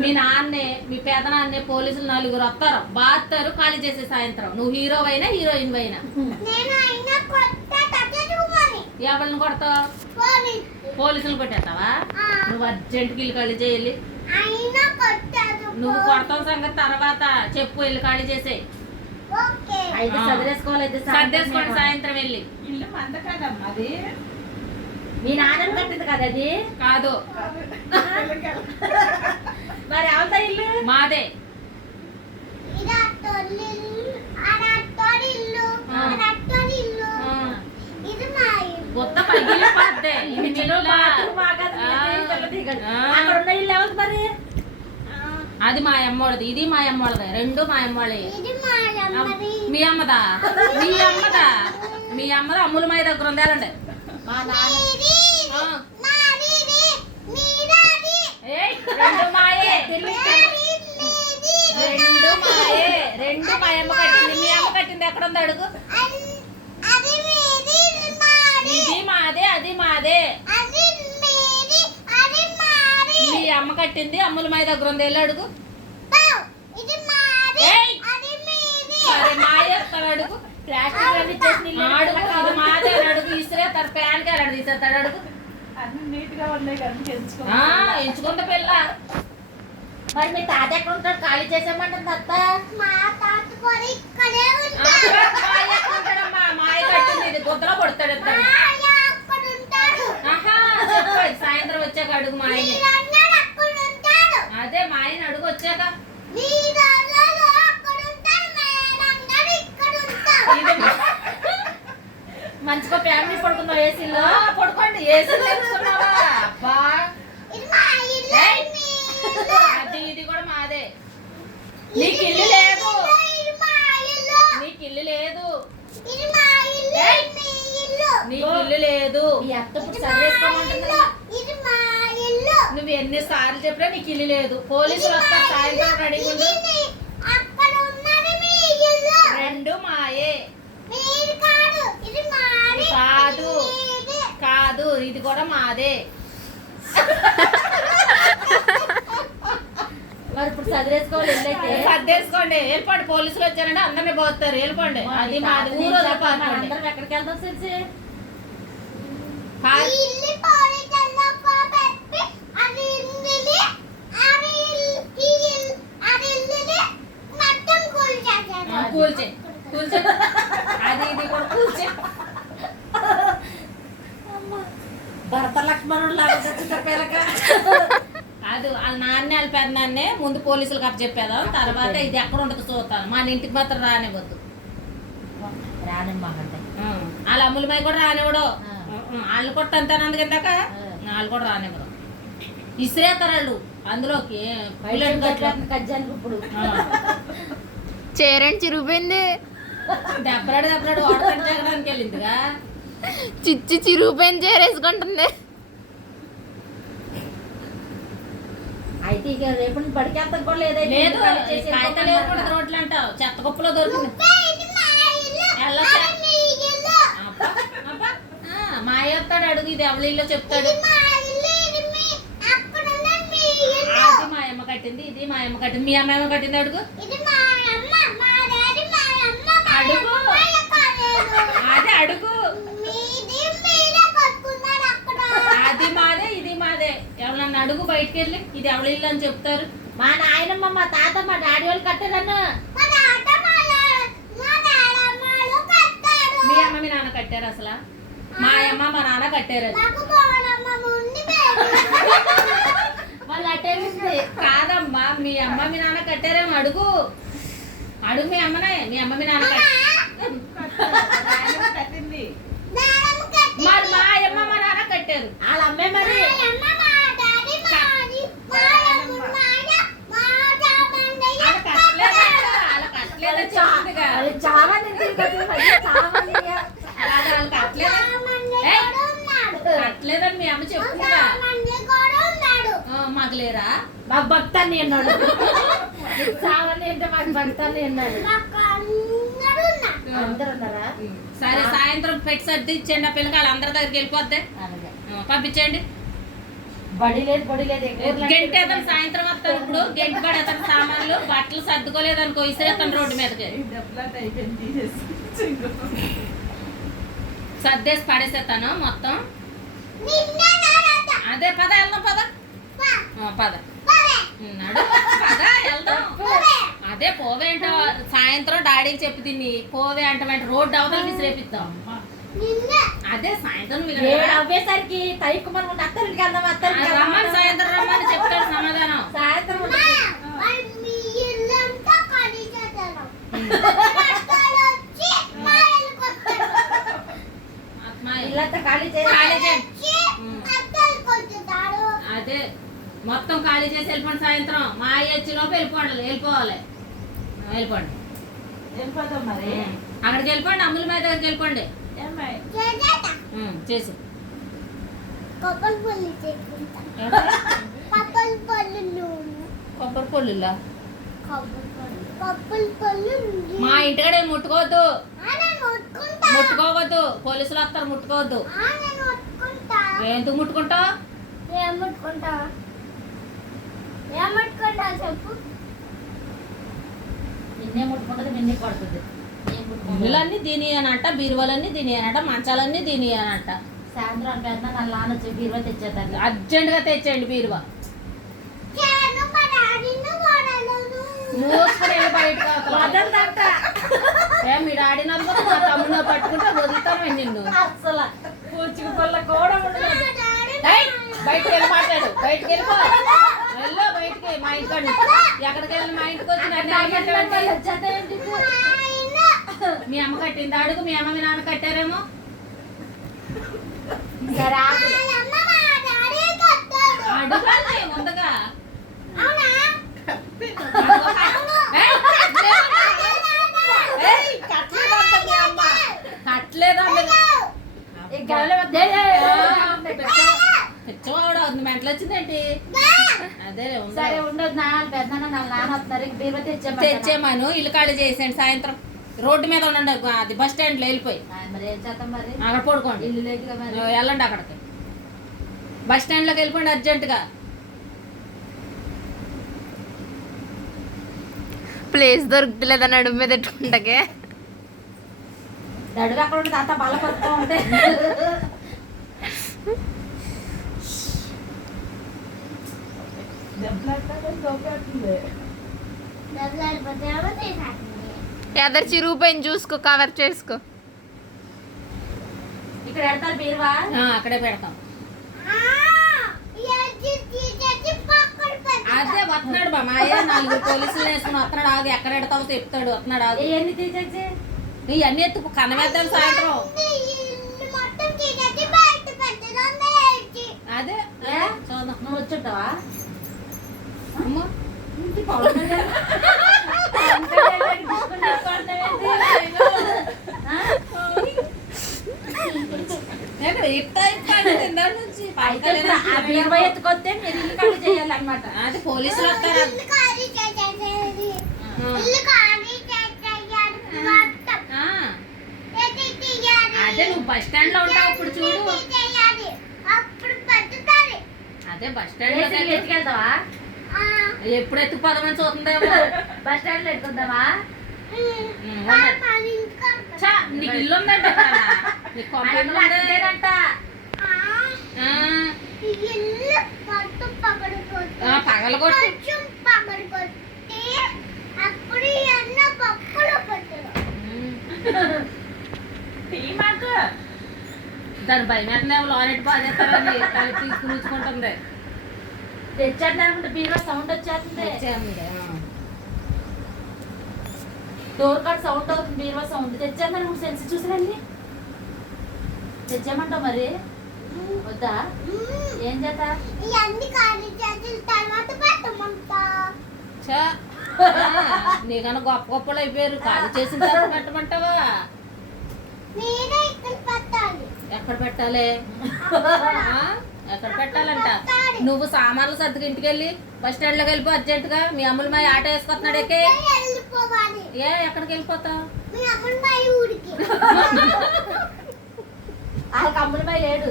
మీ నాన్నే మీ పెదనాన్నే పోలీసులు 4 వస్తారు బాస్తారు ఖాళీ చేసే సాయంత్రం. నువ్వు హీరో అయినా హీరోయిన్ అయినా ఎవరిని కొడతావు? పోలీసులు కొట్టేస్తావా? నువ్వు అర్జెంట్కి ఇల్లు ఖాళీ చేయాలి. నువ్వు కొడతావు సంగతి తర్వాత చెప్పు. ఇల్లు ఖాళీ చేసే సర్దేసుకోండి సాయంత్రం వెళ్ళి. ఇల్లు మంద కాదమ్మా అది. మీ నాన్న కట్టింది కదా అది? కాదు. మరి అవుతా ఇల్లు మాదే. కొత్త పగిలిపోద్ది. ఇది మరి అది మా అమ్మోళ్ళది, ఇది మా అమ్మోళ్ళది, రెండు మా అమ్మోళ్ళే. మీ అమ్మదా? మీ అమ్మదా అమ్ముల మాయ దగ్గర ఉంది. వెళ్ళండి. రెండు మాయే, రెండు మా అమ్మ కట్టింది. మీ అమ్మ కట్టింది ఎక్కడ ఉంది అడుగు. ఇది మాదే, అది మాదే. మీ అమ్మ కట్టింది అమ్ముల మాయ దగ్గర ఉంది. వెళ్ళి అడుగు. సరే మాయ అడుగు. అడుగు మాదే అడుగు. ఇసిరేతాడు ప్యాన్ కాడ తీసేస్తాడు. అడుగు. అన్ని నీట్ గా ఉన్నాయి కదా ఎంచుకుంటే పిల్ల. మరి మీ తాత ఎక్కడ ఉంటాడు? ఖాళీ చేసామంటుంది అత్త. మాయ కట్టింది. ఇది గుద్దలో కొడతాడు. సాయంత్రం వచ్చాక అడుగు మాయని. అదే మాయని అడుగు వచ్చాక. మంచిగా ఫ్యామిలీ పడుకుందాం ఏసీలో. పడుకోండి. ఏసీలో తెచ్చుకున్నావా? అబ్బా అది ఇది కూడా మాదే. నీకు ఇల్లు లేదు. నీకు ఇల్లు లేదు. నీకు ఇల్లు లేదు. మీ అత్త ఇప్పుడు చదివేసుకోమంటుందా? నువ్వు ఎన్ని సార్లు చెప్పినా నీకు ఇల్లు లేదు. పోలీసులు వస్తారు సాయంత్రం రెడీగా ఉండు. రెండు మాయే. కాదు కాదు ఇది కూడా మాదే. మరి ఇప్పుడు చదివేసుకోవాలి. వెళ్ళైతే సర్దేసుకోండి. వెళ్ళిపోండి. పోలీసులు వచ్చారంటే అందరినీ పోతారు. వెళ్ళిపోండి. అది మాది. ఊరు అందరం ఎక్కడికి వెళ్తాం తెలిసి? కూల్చే కూల్చే. అది ఇది కూడా కూల్చే. భరత లక్ష్మణుడు లాగా అది వాళ్ళ నాన్నే వాళ్ళ పెద్దనాన్నే ముందు పోలీసులకు అప్ చెప్పేదాం. తర్వాత ఇది ఎక్కడ ఉండదు చూస్తాను. మన ఇంటికి మాత్రం రానివ్వద్దు. రానిమ్మంటే వాళ్ళ అమ్ములమై కూడా రానివ్వడు. వాళ్ళు కూడా అంతానందు కిందాక వాళ్ళు కూడా రానివ్వరు. ఇసిరేస్తారు వాళ్ళు అందులోకి. కజ్జానికి ఇప్పుడు చేరండి చిరిగిపోయింది. దెబ్బలాడు ఓడకట్టు జగడానికి వెళ్ళిందిగా. చిచ్చి చిరిగిపోయింది. చేరేసుకుంటుంది. అయితే ఇక రేపు బడికి వెళ్తాం కూడా లేదు. కాగితాలు ఏర్పడదు రోడ్లు అంటావు. చెత్త కుప్పలో దొరికింది. మాయ వస్తాడు. అడుగు. ఇది ఎవరి ఇల్లు చెప్తాడు. అది మా అమ్మ కట్టింది. ఇది మా అమ్మ కట్టింది. మీ అమ్మ కట్టింది. అడుగు. అడుగు. అదే అడుగు. అది మాదే, ఇది మాదే. ఎవరన్నా అడుగు బయటికి వెళ్ళి. ఇది ఎవరి ఇల్లు అని చెప్తారు. మా నాయనమ్మ మా తాత మా డాడీ వాళ్ళు కట్టారన్న. మీ అమ్మ మీ నాన్న కట్టారు అసలు? మా అమ్మ మా నాన్న కట్టారు. అది వాళ్ళు అట్టేసింది కాదమ్మా. మీ అమ్మ మీ నాన్న కట్టారేమో. అడుగు. అడుగు మీ అమ్మనే. మీ అమ్మ మీ నాన్న కట్టింది. మరి మా అమ్మ మా నాన్న కట్టారు. వాళ్ళ అమ్మే మరి. చాలా కట్టలేదని మీ అమ్మ చెప్తుందా? మాకు లేరా? మాకు భక్తాన్ని అన్నాడు. చావని అంటే మాకు భక్తాన్ని అన్నాడు. అందరు ఉన్నారా? సరే సాయంత్రం పెట్టి సర్ది ఇచ్చేయండి. ఆ పిల్లకాయలు అందరి దగ్గరికి వెళ్ళిపోద్ది. పంపించండి. బడి లేదు గంటేద్దాం. సాయంత్రం వస్తారు. ఇప్పుడు గెంటి పడేస్తాను సామాన్లు, బట్టలు సర్దుకోలేదు అనుకో ఇసిరేస్తాను రోడ్డు మీదకి. ఈ డబ్బులంతా అయిపోయింది తీసేసి. సర్దేసి పడేసేస్తాను మొత్తం. అదే పద వెళ్దాం పద. పద నడు పద వెళ్దాం. అదే పోవేంటో సాయంత్రం డాడీకి చెప్పి తిని పోవే అంటే రోడ్డు అవతలకి విసిరేపిస్తాం. అదే సాయంత్రం అవ్వేసరికి తైకుమని ఉండి అత్తరికి వెళ్దాం, అత్తరికి రమ్మని సాయంత్రం రమ్మని చెప్తాడు సమాధానం. సాయంత్రం ఇల్లంతా ఖాళీ ఖాళీ చేయండి. అదే మొత్తం ఖాళీ చేసి వెళ్ళిపోండి సాయంత్రం. మా అయ్య వచ్చిలోపు వెళ్ళిపోవాలి. వెళ్ళిపోండి వెళ్ళిపోతాం మరి. అక్కడికి వెళ్ళిపోండి, అమ్ముల మీద దగ్గరికి వెళ్ళిపోండి. ఏమ్మాయి? చేసి కొబ్బరి పొల్లులా మా ఇంటికాడ ముట్టుకోవద్దు, ముట్టుకోవద్దు. పోలీసులు వస్తారు, ముట్టుకోవద్దు. ఎందుకు ముట్టుకుంటావు? చెప్పు నిన్నే ముట్టుకుంటుంది, నిన్నే పడుతుంది. ఇళ్ళన్నీ దీని అనంట, బీరువాలన్నీ దీని అనంట, మంచాలన్నీ దీని అనంట. సాయంత్రం పెద్ద నా నాన్న వచ్చి బీరువా తెచ్చేద్దాం. అర్జెంటుగా తెచ్చేయండి బీరువా. మూసుకుని వెళ్ళి బయటకు అవతల. మీ డాడీ నలుగురు మా తమ్ముడు పట్టుకుంటే వదులుతాను నిన్ను. అసలు పూచిక పళ్ళ కూడా ఉండదు. బయటకు వెళ్ళి మాట్లాడు, బయటకు వెళ్ళిపో. వెళ్ళు బయటికి. మా ఇంటికి ఎక్కడికి వెళ్ళి మా ఇంటికి వచ్చి మీ అమ్మ కట్టింది అడుగు. మీ అమ్మ మీ నాన్న కట్టారేమో. అడుగుంది ముందుగా. పిచ్చవాడు మెంటలు వచ్చిందేంటి? అదే సరే ఉండదు. నాన్న పెద్ద నాన్న వస్తారు, బీరువా తెచ్చేమను. ఇల్లు ఖాళీ చేసేయండి సాయంత్రం. రోడ్డు మీద ఉండండి, అది బస్ స్టాండ్ లో వెళ్ళిపోయి మరి ఏం చేద్దాం మరి? అక్కడ పడుకోండి. ఇల్లు లేదుగా మరి. వెళ్ళండి అక్కడికి, బస్ స్టాండ్ లోకి వెళ్ళిపోండి అర్జెంటుగా. ప్లేస్ దొరుకుతలేదా నడుము మీద పెట్టుకుంటాకే? అడుగు అక్కడ ఉంటుంది, అంత బలపడుతూ ఉంటే. దెబ్బలాడతానే తోపేస్తుంది. ఎదరు చిరుగుపోయింది చూసుకో, కవర్ చేసుకో. ఇక్కడ పెడతారు బీరువా. అక్కడే పెడతాం. అదే వస్తున్నాడు మా మాయ, 4 పోలీసులు వేసుకుని వస్తున్నాడు. ఆగు, ఎక్కడ ఎడతావు చెప్తాడు. వస్తున్నాడు ఆగు. ఇవన్నీ తీసేసి ఇవన్నీ ఎత్తు కనవేద్దాం సాయంత్రం. అదే చూద్దాం. నువ్వు వచ్చుంటావా? అమ్మో ఇంటి పవన్ కళ్యాణ్. పవన్ కళ్యాణ్ తీసుకుని ఎక్కుంటావేంటి? ఆ బీరువా ఎత్తుకొస్తే మీరు ఇల్లు ఖాళీ చేయాలన్నమాట. అది పోలీసులు వస్తారు. అదే నువ్వు బస్ స్టాండ్ లో ఉంటావు ఇప్పుడు చూడు. అదే బస్ స్టాండ్ లో ఎత్తుకెళ్తావా? ఎప్పుడు ఎత్తుకుపోదామని చూస్తుందేమో. బస్ స్టాండ్ లో ఎత్తుకుందామా? నీకు ఇల్లు ఉందంట, నీకు కొంపలు అంతేనంట. పగలగొట్టి దాని భయం ఎట్లా లోనెట్ బాధేస్తారని తీసుకుని ఉంచుకుంటుంది. తెచ్చాడు అనుకుంటే బీరువా సౌండ్ వచ్చేస్తుంది. డోర్ కార్డ్ సౌండ్ అవుతుంది, బీరువా సౌండ్. తెచ్చాను అనుకుంటే సెన్స్ చూసిరండి. తెచ్చామంటావు మరి? వద్దా? ఏం చేద్దా? నీకన్నా గొప్ప గొప్పలు అయిపోయారు. ఖాళీ చేసిన తర్వాత పెట్టమంటావా? ఎక్కడ పెట్టాలి? ఎక్కడ పెట్టాలంట? నువ్వు సామాన్లు సర్దుకు ఇంటికి వెళ్ళి బస్ స్టాండ్ లోకి వెళ్ళిపో అర్జెంటుగా. మీ అమ్ముల మాయ ఆటో వేసుకొస్తున్నాడు. ఎక్కడికి వెళ్ళిపోతావు? వాళ్ళకి అమ్ముల మాయ లేడు.